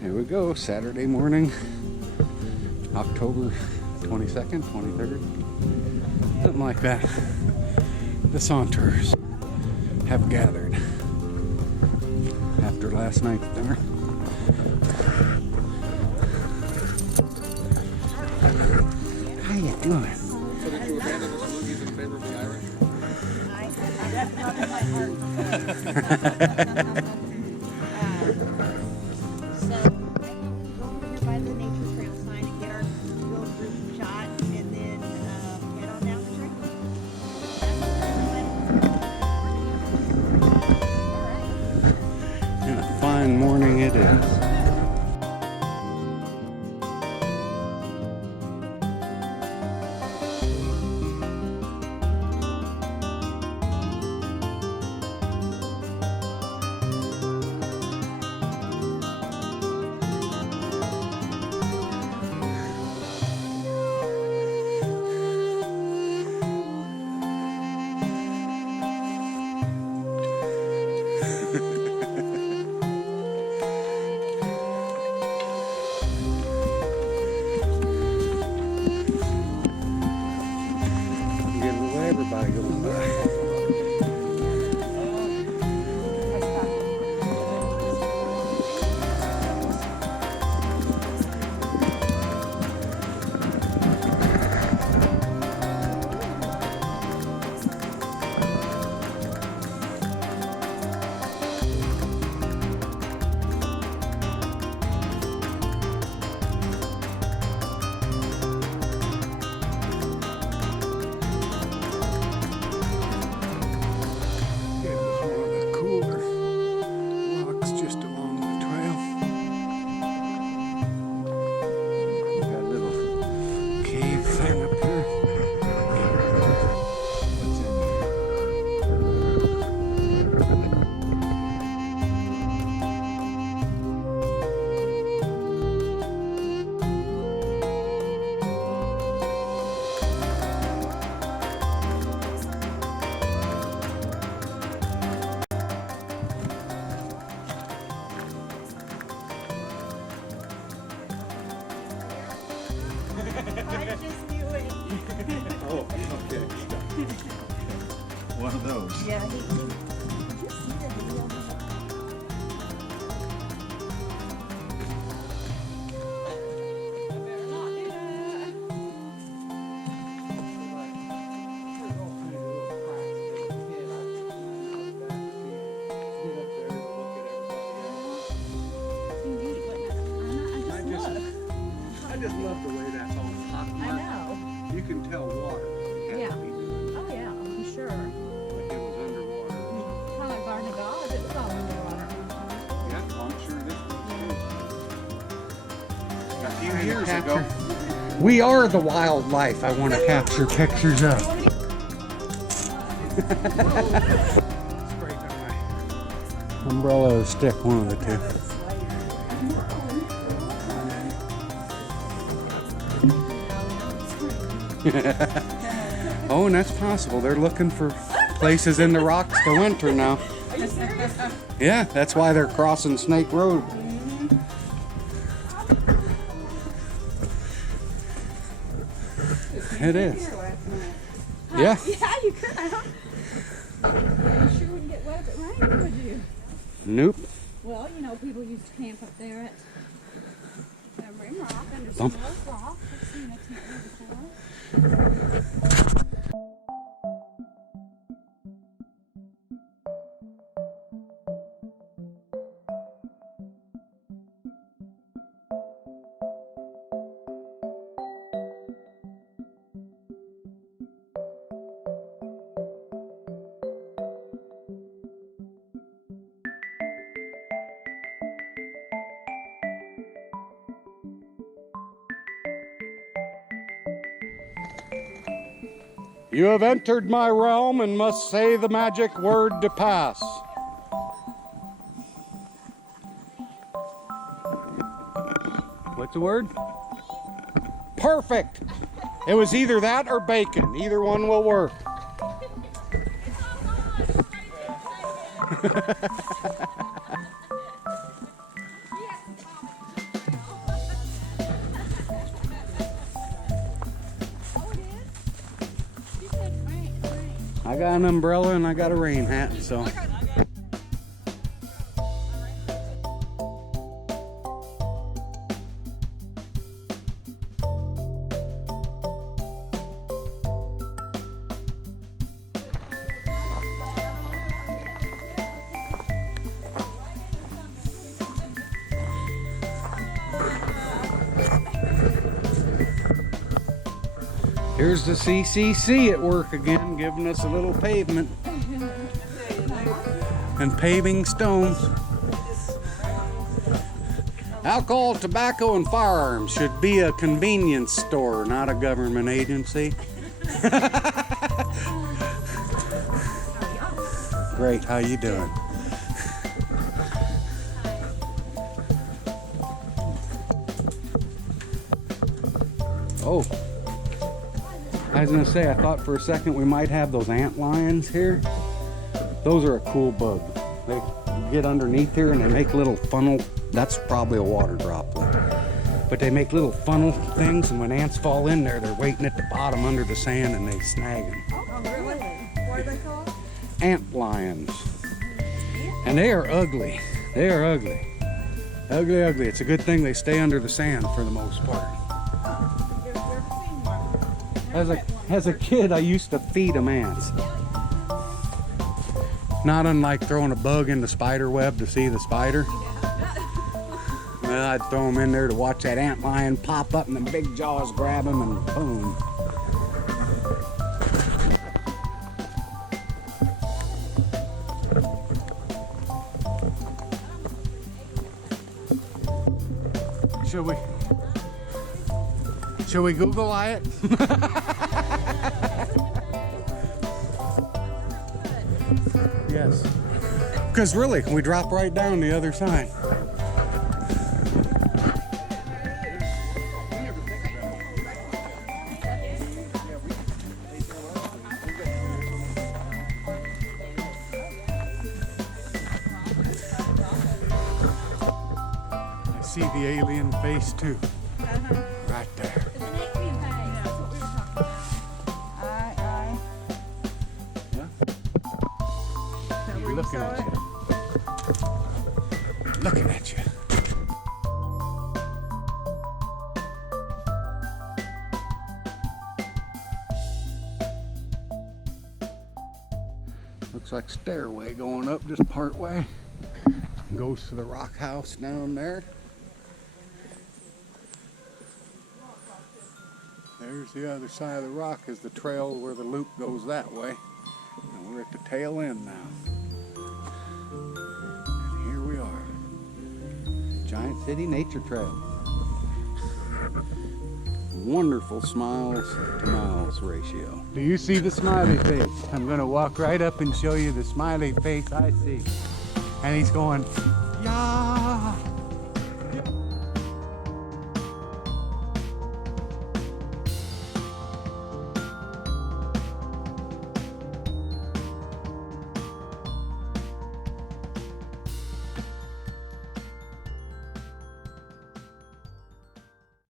Here we go, Saturday morning, October 22nd, 23rd, something like that. The Saunterers have gathered after last night's dinner. How you doing? So did you abandon the smoothies in favor of the Irish? That's not in my heart. So I will go over here by the nature trail sign and get our little group shot, and then head on down the trail. And a fine morning it is. Everybody going by. I just knew it. Oh, okay. One of those. Yeah, did you see the video? I just love the way that's all hot. I know. You can tell water. Yeah. Oh yeah, I'm sure. Like it was underwater. Kind of like Barney God, it was all underwater. Yeah, I'm sure this was too. A few years ago. We are the wildlife I want to capture pictures of. Scraping my umbrella or stick, one of the two. Oh, and that's possible. They're looking for places in the rocks to winter now. Are you serious? Yeah, that's why they're crossing Snake Road. It is. Yeah. Yeah, you could. You sure wouldn't get wet if it rained, would you? Nope. Well, you know, people used to camp up there at Rim Rock under some Bump. of those rocks. I've seen a tent there before. You have entered my realm and must say the magic word to pass. What's the word? Perfect! It was either that or bacon. Either one will work. I got an umbrella and I got a rain hat, so. Here's the CCC at work again, giving us a little pavement and paving stones. Alcohol, tobacco, and firearms should be a convenience store, not a government agency. Great, how you doing? Oh. I was gonna say, I thought for a second we might have those ant lions here. Those are a cool bug. They get underneath here and they make little funnel, that's probably a water droplet. But they make little funnel things, and when ants fall in there, they're waiting at the bottom under the sand and they snag them. Oh, really? What are they called? Ant lions. And they are ugly. They are ugly. Ugly, ugly. It's a good thing they stay under the sand for the most part. As a kid, I used to feed them ants. Not unlike throwing a bug in the spider web to see the spider. Well, I'd throw them in there to watch that ant lion pop up and the big jaws grab them and boom. Shall we Google it? Yes. Because really, we drop right down the other side. I see the alien face too. Right there. Looking at you. Looking at you. Looks like stairway going up just part way. Goes to the rock house down there. There's the other side of the rock is the trail where the loop goes that way. And we're at the tail end now. And here we are. Giant City Nature Trail. Wonderful smiles to miles ratio. Do you see the smiley face? I'm gonna walk right up and show you the smiley face I see. And he's going, yeah.